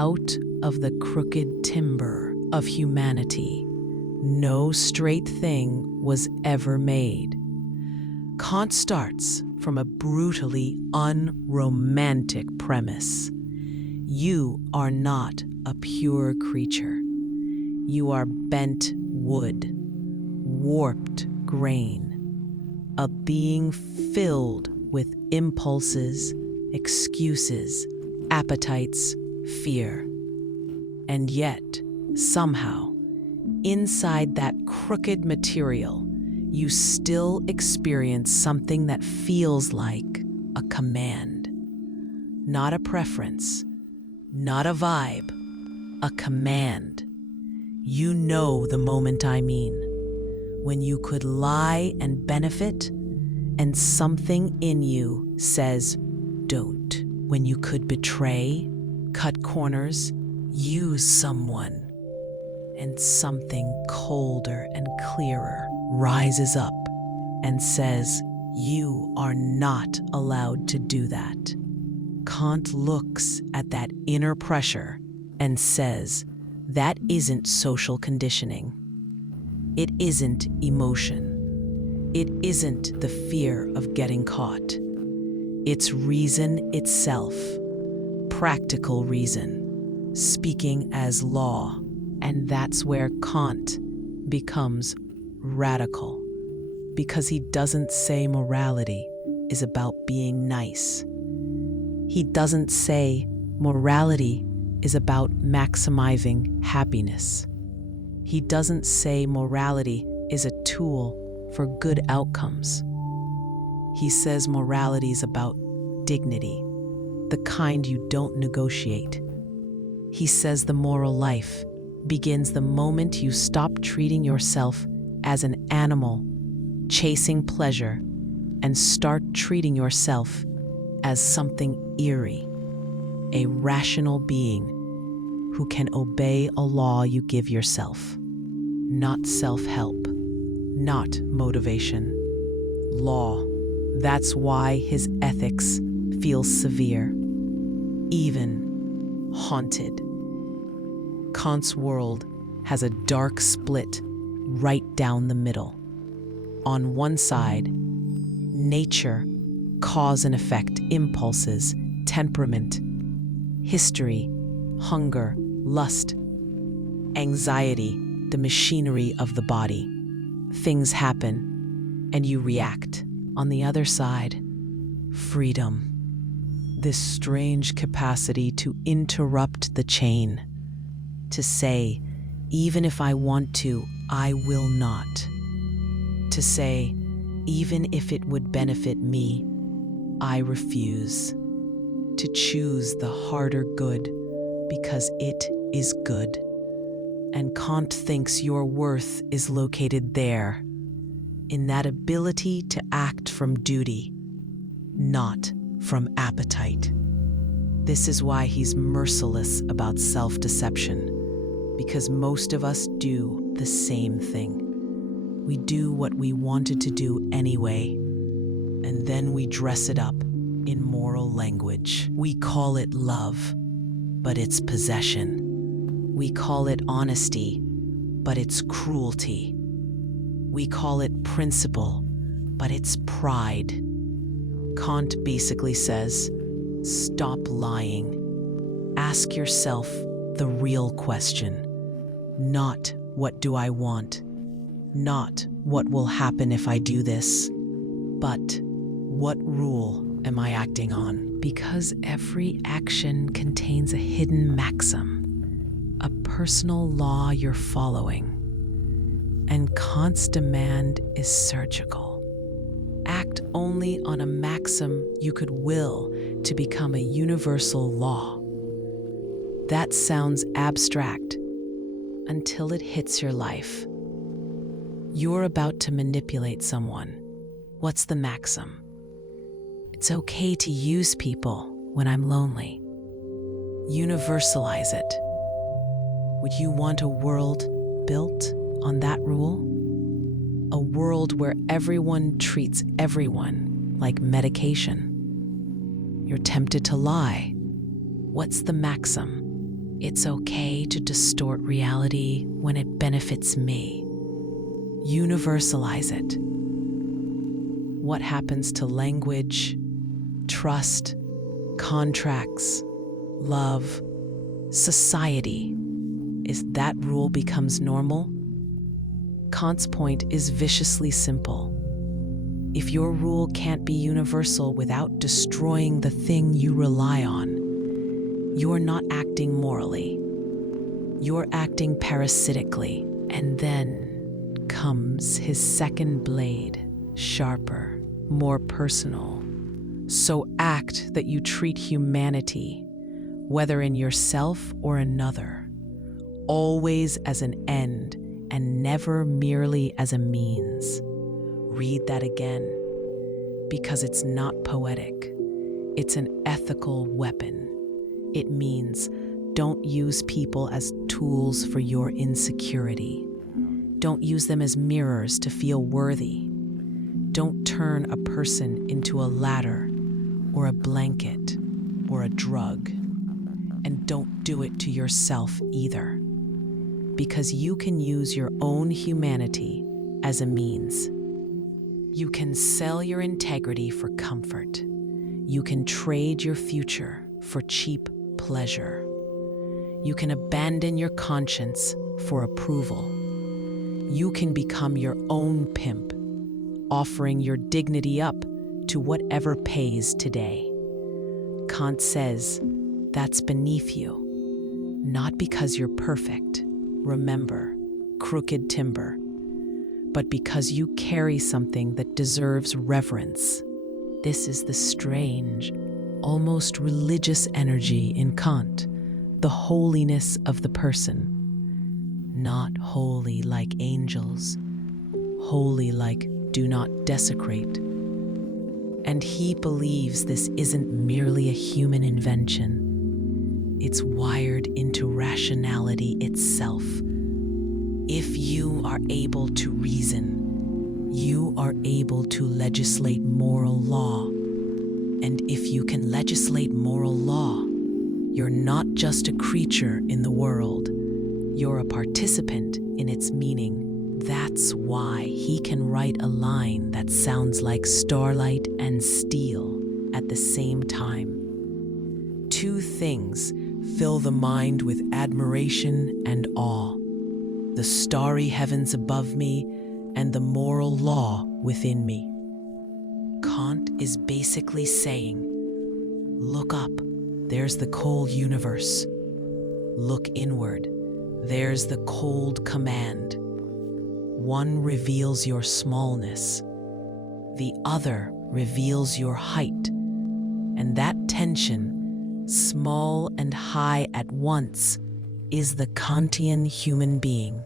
out of the crooked timber of humanity, no straight thing was ever made. Kant starts from a brutally unromantic premise. You are not a pure creature. You are bent wood, warped grain, a being filled with impulses, excuses, appetites, fear. And yet, somehow, inside that crooked material, you still experience something that feels like a command. Not a preference, not a vibe, a command. You know the moment I mean, when you could lie and benefit, and something in you says, don't. When you could betray, cut corners, use someone, and something colder and clearer rises up and says, you are not allowed to do that. Kant looks at that inner pressure and says, that isn't social conditioning. It isn't emotion. It isn't the fear of getting caught. It's reason itself, practical reason, speaking as law. And that's where Kant becomes radical, because he doesn't say morality is about being nice. He doesn't say morality is about maximizing happiness. He doesn't say morality is a tool for good outcomes. He says morality is about dignity, the kind you don't negotiate. He says the moral life begins the moment you stop treating yourself as an animal chasing pleasure and start treating yourself as something eerie, a rational being who can obey a law you give yourself. Not self-help, not motivation. Law. That's why his ethics feel severe, even haunted. Kant's world has a dark split right down the middle. On one side, nature, cause and effect, impulses, temperament, history, hunger, lust, anxiety, the machinery of the body. Things happen, and you react. On the other side, freedom. This strange capacity to interrupt the chain. To say, even if I want to, I will not. To say, even if it would benefit me, I refuse. To choose the harder good because it is good. And Kant thinks your worth is located there, in that ability to act from duty, not from appetite. This is why he's merciless about self-deception, because most of us do the same thing. We do what we wanted to do anyway, and then we dress it up in moral language. We call it love, but it's possession. We call it honesty, but it's cruelty. We call it principle, but it's pride. Kant basically says, stop lying. Ask yourself the real question. Not what do I want? Not what will happen if I do this? But what rule am I acting on? Because every action contains a hidden maxim, a personal law you're following. And Kant's demand is surgical. Act only on a maxim you could will to become a universal law. That sounds abstract until it hits your life. You're about to manipulate someone. What's the maxim? It's okay to use people when I'm lonely. Universalize it. Would you want a world built on that rule? A world where everyone treats everyone like medication. You're tempted to lie. What's the maxim? It's okay to distort reality when it benefits me. Universalize it. What happens to language, trust, contracts, love, society is that rule becomes normal? Kant's point is viciously simple. If your rule can't be universal without destroying the thing you rely on, you're not acting morally. You're acting parasitically. And then comes his second blade, sharper, more personal. So act that you treat humanity, whether in yourself or another, always as an end and never merely as a means. Read that again, because it's not poetic. It's an ethical weapon. It means don't use people as tools for your insecurity. Don't use them as mirrors to feel worthy. Don't turn a person into a ladder or a blanket or a drug. And don't do it to yourself either, because you can use your own humanity as a means. You can sell your integrity for comfort. You can trade your future for cheap pleasure. You can abandon your conscience for approval. You can become your own pimp, offering your dignity up to whatever pays today. Kant says that's beneath you, not because you're perfect, remember, crooked timber, but because you carry something that deserves reverence. This is the strange, almost religious energy in Kant, the holiness of the person. Not holy like angels, holy like do not desecrate. And he believes this isn't merely a human invention. It's wired into rationality itself. If you are able to reason, you are able to legislate moral law. And if you can legislate moral law, you're not just a creature in the world. You're a participant in its meaning. That's why he can write a line that sounds like starlight and steel at the same time. Two things fill the mind with admiration and awe: the starry heavens above me and the moral law within me. Kant is basically saying, look up, there's the cold universe. Look inward, there's the cold command. One reveals your smallness, the other reveals your height. And that tension, small and high at once, is the Kantian human being.